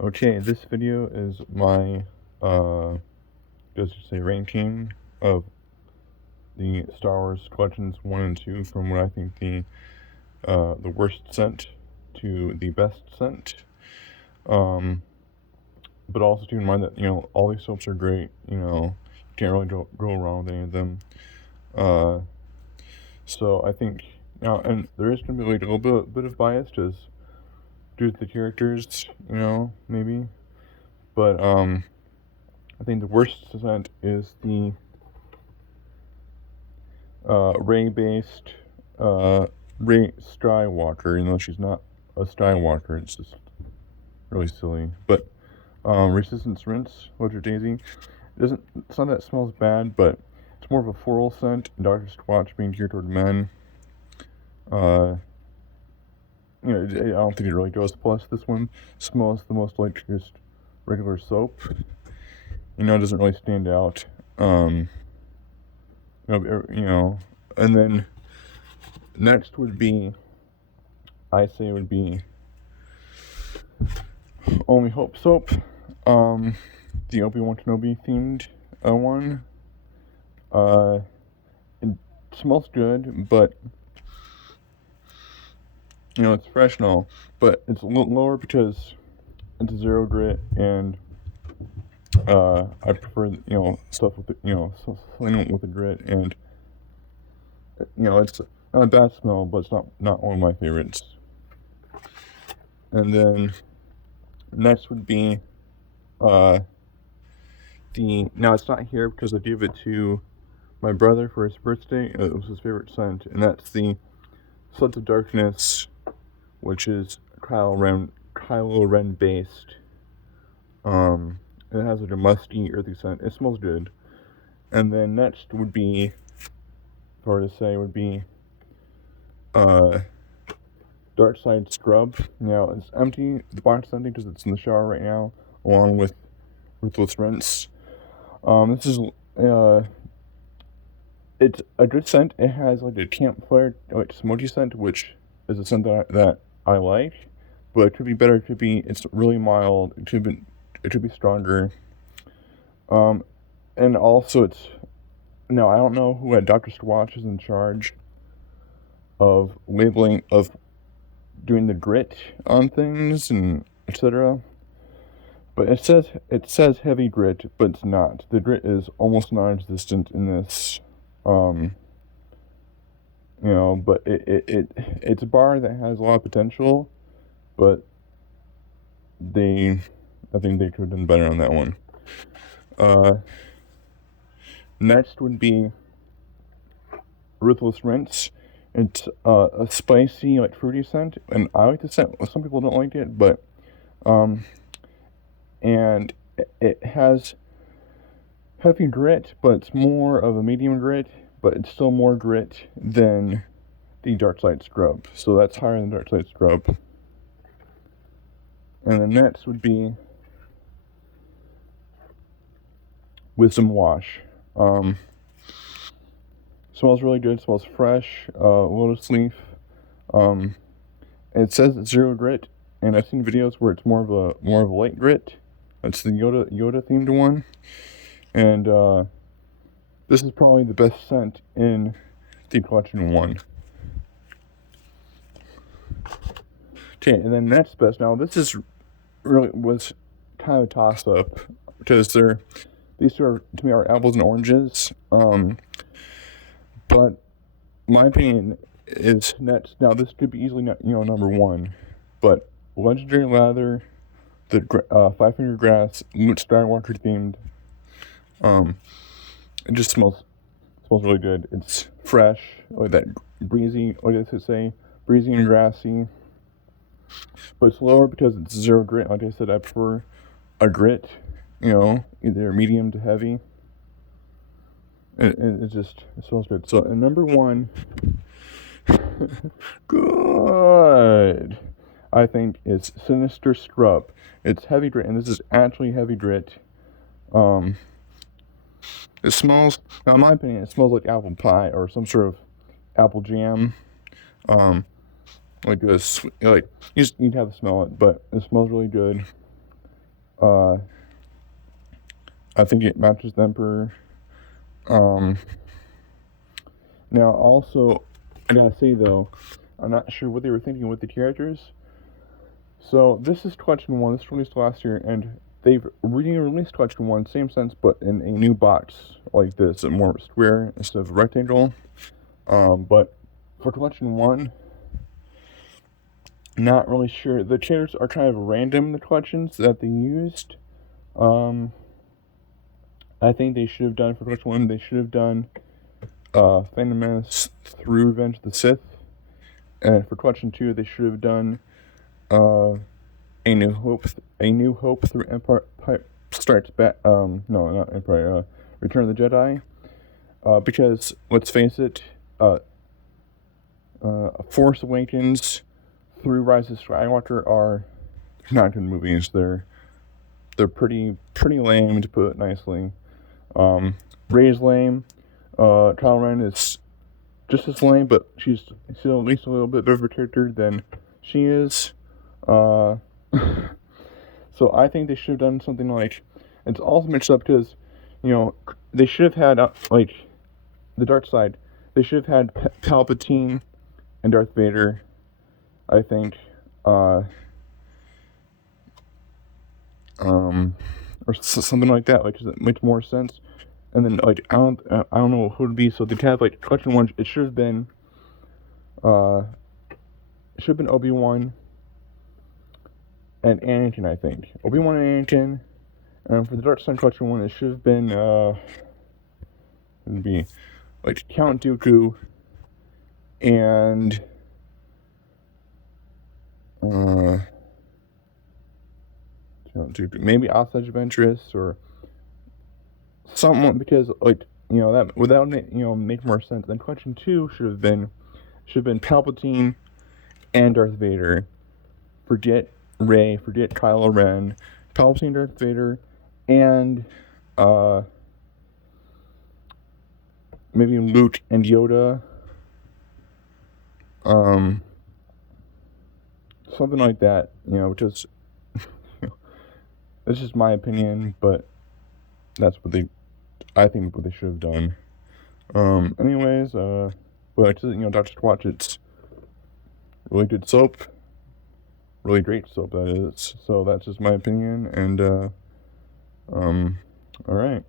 Okay, this video is my, just to say, ranking of the Star Wars collections 1 and 2 from what I think the worst scent to the best scent. But also keep in mind that, all these soaps are great, you can't really go wrong with any of them. So I think, now, and there is going to be like a little bit of bias just due to the characters, maybe. But, I think the worst scent is the Rey-based Rey Skywalker, even though she's not a Skywalker. It's just really silly. But Resistance Rinse, Loaded Daisy, it's not that it smells bad, but it's more of a floral scent. Dr.Squatch being geared toward men. I don't think it really goes. Plus, this one smells the most like just regular soap. It doesn't really stand out. And then next would be, Only Hope soap, the Obi-Wan Kenobi themed one. It smells good, but it's fresh and all, but it's a little lower because it's a zero grit, and I prefer stuff with something with a grit, and it's not a bad smell, but it's not one of my favorites. And then next would be now it's not here because I gave it to my brother for his birthday. It was his favorite scent, and that's the Sons of Darkness, which is Kylo Ren based. It has like a musty, earthy scent. It smells good. And then next would be, Dark Side Scrub. Now it's empty. The box is empty because it's in the shower right now, along with Ruthless Rinse. This is it's a good scent. It has like a campfire, like smoky scent, which is a scent that I like. But it could be better. It's really mild. It could be stronger. And also I don't know who at Dr.Squatch is in charge of labeling, of doing the grit on things and etc. But it says heavy grit, but it's not. The grit is almost non-existent in this. But it's a bar that has a lot of potential, but I think they could have done better on that one. Next would be Ruthless Rinse. It's a spicy, like fruity scent, and I like the scent. Some people don't like it, but and it has heavy grit, but it's more of a medium grit, but it's still more grit than the Dark Side Scrub. So that's higher than Dark Side Scrub. And the next would be Wisdom Wash. Smells really good. Smells fresh. Lotus leaf. It says it's zero grit, and I've seen videos where it's more of a light grit. That's the Yoda themed one, and this is probably the best scent in the collection 1. Okay, and then next best. Now this was kind of a toss up because these two are, to me, are apples and oranges. But my opinion is next. Now this could be easily number 1, but Legendary Lather, the Five Finger Grass, Luke Skywalker themed. It just smells really good. It's fresh, like that breezy. What does it say? Breezy and grassy. But it's lower because it's zero grit. Like I said, I prefer a grit, either medium to heavy. It smells good. So, number 1, good, I think, is Sinister Scrub. It's heavy grit, and this is actually heavy grit. It smells, now in my opinion, it smells like apple pie or some sort of apple jam. Like this, like you just need to have to smell it, but it smells really good. I think it matches the Emperor. Now, also, I gotta say though, I'm not sure what they were thinking with the characters. So this is Collection 1. This was released last year, and they've re-released Collection 1, same sense, but in a new box like this, a more square instead of rectangle. But for Collection 1, not really sure. The characters are kind of random, the collections that they used. I think they should have done, for Collection 1, they should have done Phantom Menace through Revenge of the Sith. And for Collection 2, they should have done A New Hope through Empire Strikes Back. No, not Empire. Return of the Jedi. Because let's face it, Force Awakens through Rise of Skywalker are not good movies. They're pretty lame, to put it nicely. Rey's lame. Kylo Ren is just as lame, but she's still at least a little bit better of a character than she is. So I think they should have done something like, it's also mixed up because, they should have had, like, the dark side. They should have had Palpatine and Darth Vader, I think, or something like that, like, cause it makes more sense. And then, like, I don't know who it would be, so they'd have, like, Collection 1, it should have been Obi-Wan and Anakin, I think. Obi-Wan and Anakin. For the Dark Side Collection 1, it should have been, it'd be, like, Count Dooku and, Count Dooku, maybe Outside Adventurous, or someone, because, like, that, without, make more sense. Then Collection 2 should have been Palpatine and Darth Vader. Forget Rey, forget Kylo Ren, Palpatine, Darth Vader, and maybe Luke and Yoda. Something like that, which is, that's just my opinion, but that's I think what they should have done. Anyways, but Dr.Squatch, it's really good soap. Really great soap, that is. So that's just my opinion, and, alright.